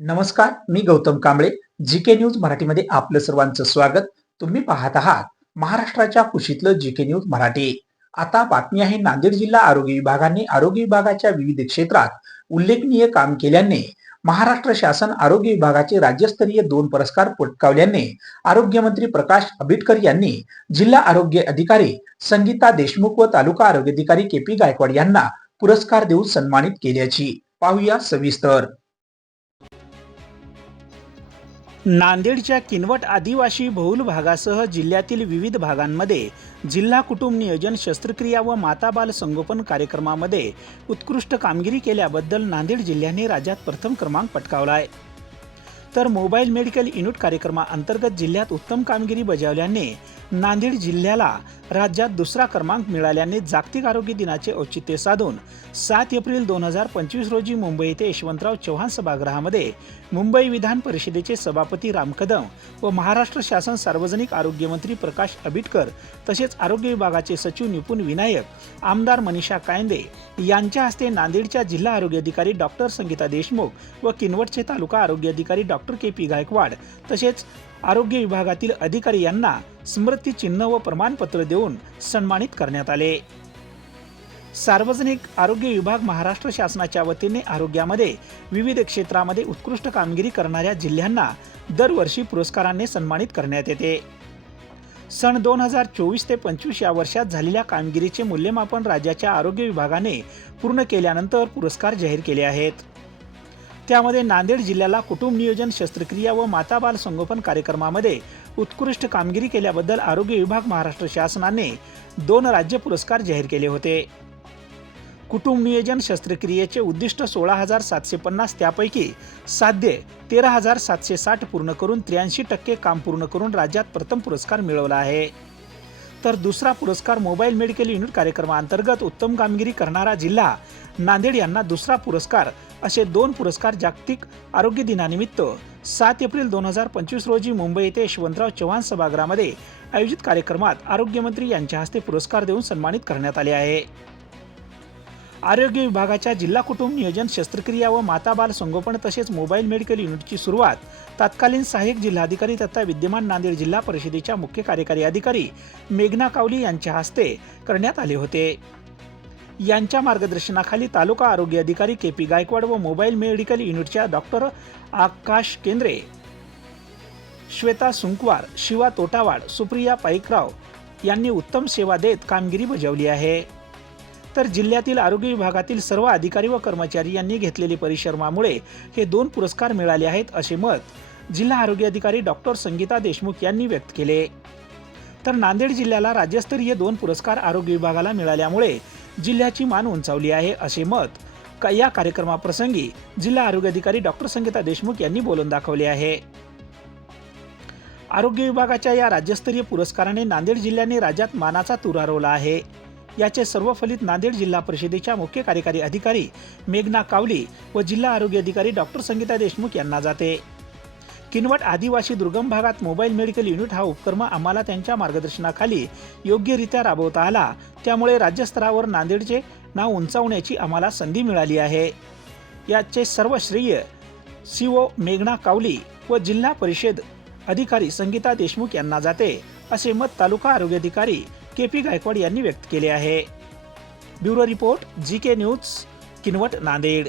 नमस्कार मी Gautam Kamble G K news मराठीमध्ये आपलं सर्वांचं स्वागत. तुम्ही पाहत आहात महाराष्ट्राच्या कुशीतलं जी के न्यूज मराठी. आता बातमी आहे नांदेड जिल्हा आरोग्य विभागाने आरोग्य विभागाच्या विविध क्षेत्रात उल्लेखनीय काम केल्याने महाराष्ट्र शासन आरोग्य विभागाचे राज्यस्तरीय दोन पुरस्कार पटकावल्याने आरोग्यमंत्री प्रकाश आंबेडकर यांनी जिल्हा आरोग्य अधिकारी संगीता देशमुख व तालुका आरोग्य अधिकारी के पी गायकवाड यांना पुरस्कार देऊन सन्मानित केल्याची. पाहूया सविस्तर. नांदेडच्या किनवट आदिवासी बहुल भागासह जिल्ह्यातील विविध भागांमध्ये जिल्हा कुटुंब नियोजन शस्त्रक्रिया व माता बाल संगोपन कार्यक्रमामध्ये उत्कृष्ट कामगिरी केल्याबद्दल नांदेड जिल्ह्याने राज्यात प्रथम क्रमांक पटकावला आहे. तर मोबाईल मेडिकल युनिट कार्यक्रमाअंतर्गत जिल्ह्यात उत्तम कामगिरी बजावल्याने नांदेड जिल्ह्याला राज्यात दुसरा क्रमांक मिळाल्याने जागतिक आरोग्य दिनाचे औचित्य साधून सात एप्रिल दोन हजार पंचवीस रोजी मुंबई येथे यशवंतराव चव्हाण सभागृहामध्ये मुंबई विधान परिषदेचे सभापती राम कदम व महाराष्ट्र शासन सार्वजनिक आरोग्य मंत्री प्रकाश आबिटकर तसेच आरोग्य विभागाचे सचिव निपुण विनायक आमदार मनीषा कायंदे यांच्या हस्ते नांदेडच्या जिल्हा आरोग्य अधिकारी डॉक्टर संगीता देशमुख व किनवटचे तालुका आरोग्य अधिकारी डॉक्टर के पी गायकवाड तसेच आरोग्य विभागातील अधिकारी यांना स्मृती चिन्ह व प्रमाणपत्र देऊन सन्मानित करण्यात आले. सार्वजनिक आरोग्य विभाग महाराष्ट्र शासनाच्या वतीने आरोग्यामध्ये विविध क्षेत्रामध्ये उत्कृष्ट कामगिरी करणाऱ्या जिल्ह्यांना दरवर्षी पुरस्काराने सन्मानित करण्यात येते. सन दोन हजार चोवीस ते पंचवीस या वर्षात झालेल्या कामगिरीचे मूल्यमापन राज्याच्या आरोग्य विभागाने पूर्ण केल्यानंतर पुरस्कार जाहीर केले आहेत. त्यामध्ये नांदेड जिल्ह्याला कुटुंब नियोजन शस्त्रक्रिया व माता बाल संगोपन कार्यक्रमामध्ये उत्कृष्ट कामगिरी केल्याबद्दल आरोग्य विभाग महाराष्ट्र शासनाने दोन राज्य पुरस्कार जाहीर केले होते. कुटुंब नियोजन शस्त्रक्रियेचे उद्दिष्ट सोळा हजार सातशे पन्नास त्यापैकी साध्य तेरा हजार सातशे साठ पूर्ण करून त्र्याऐंशी टक्के काम पूर्ण करून राज्यात प्रथम पुरस्कार मिळवला आहे. तर दुसरा पुरस्कार मोबाईल मेडिकल युनिट कार्यक्रमाअंतर्गत उत्तम कामगिरी करणारा जिल्हा नांदेड यांना दुसरा पुरस्कार असे दोन पुरस्कार जागतिक आरोग्य दिनानिमित्त सात एप्रिल दोन हजार पंचवीस रोजी मुंबई येथे यशवंतराव चव्हाण सभागृहामध्ये आयोजित कार्यक्रमात आरोग्यमंत्री यांच्या हस्ते पुरस्कार देऊन सन्मानित करण्यात आले आहे. आरोग्य विभागाच्या जिल्हा कुटुंब नियोजन शस्त्रक्रिया व माता बाल संगोपन तसेच मोबाईल मेडिकल युनिटची सुरुवात तत्कालीन सहाय्यक जिल्हाधिकारी तथा विद्यमान नांदेड जिल्हा परिषदेच्या मुख्य कार्यकारी अधिकारी मेघना कावली यांच्या हस्ते करण्यात आले होते. यांच्या मार्गदर्शनाखाली तालुका आरोग्य अधिकारी के पी गायकवाड व मोबाईल मेडिकल युनिटच्या डॉक्टर आकाश केंद्रे श्वेता सुंकवार शिवा तोटावाड सुप्रिया पाईकराव यांनी उत्तम सेवा देत कामगिरी बजावली आहे. तर जिल्ह्यातील आरोग्य विभागातील सर्व अधिकारी व कर्मचारी यांनी घेतलेली परिश्रमामुळे हे दोन पुरस्कार मिळाले आहेत असे मत जिल्हा आरोग्य अधिकारी डॉक्टर संगीता देशमुख यांनी व्यक्त केले. तर नांदेड जिल्ह्याला राज्यस्तरीय दोन पुरस्कार आरोग्य विभागाला मिळाल्यामुळे जिल्ह्याची मान उंचावली आहे असे मत का- या कार्यक्रमाप्रसंगी जिल्हा आरोग्य अधिकारी डॉक्टर संगीता देशमुख यांनी बोलून दाखवले आहे. आरोग्य विभागाच्या या राज्यस्तरीय पुरस्काराने नांदेड जिल्ह्याने राज्यात मानाचा तुरारवला आहे. याचे सर्व फलित नांदेड जिल्हा परिषदेच्या मुख्य कार्यकारी अधिकारी मेघना कावली व जिल्हा आरोग्य अधिकारी डॉक्टर संगीता देशमुख यांना जाते. किनवट आदिवासी दुर्गम भागात मोबाईल मेडिकल युनिट हा उपक्रम आम्हाला त्यांच्या मार्गदर्शनाखाली योग्यरित्या राबवता आला. त्यामुळे राज्यस्तरावर नांदेडचे नाव उंचावण्याची आम्हाला संधी मिळाली आहे. याचे सर्व श्रेय सी ओ मेघना कावली व जिल्हा परिषद अधिकारी संगीता देशमुख यांना जाते असे मत तालुका आरोग्य अधिकारी के पी गायकवाड यांनी व्यक्त केले आहे. Bureau report G K news Kinwat Nanded.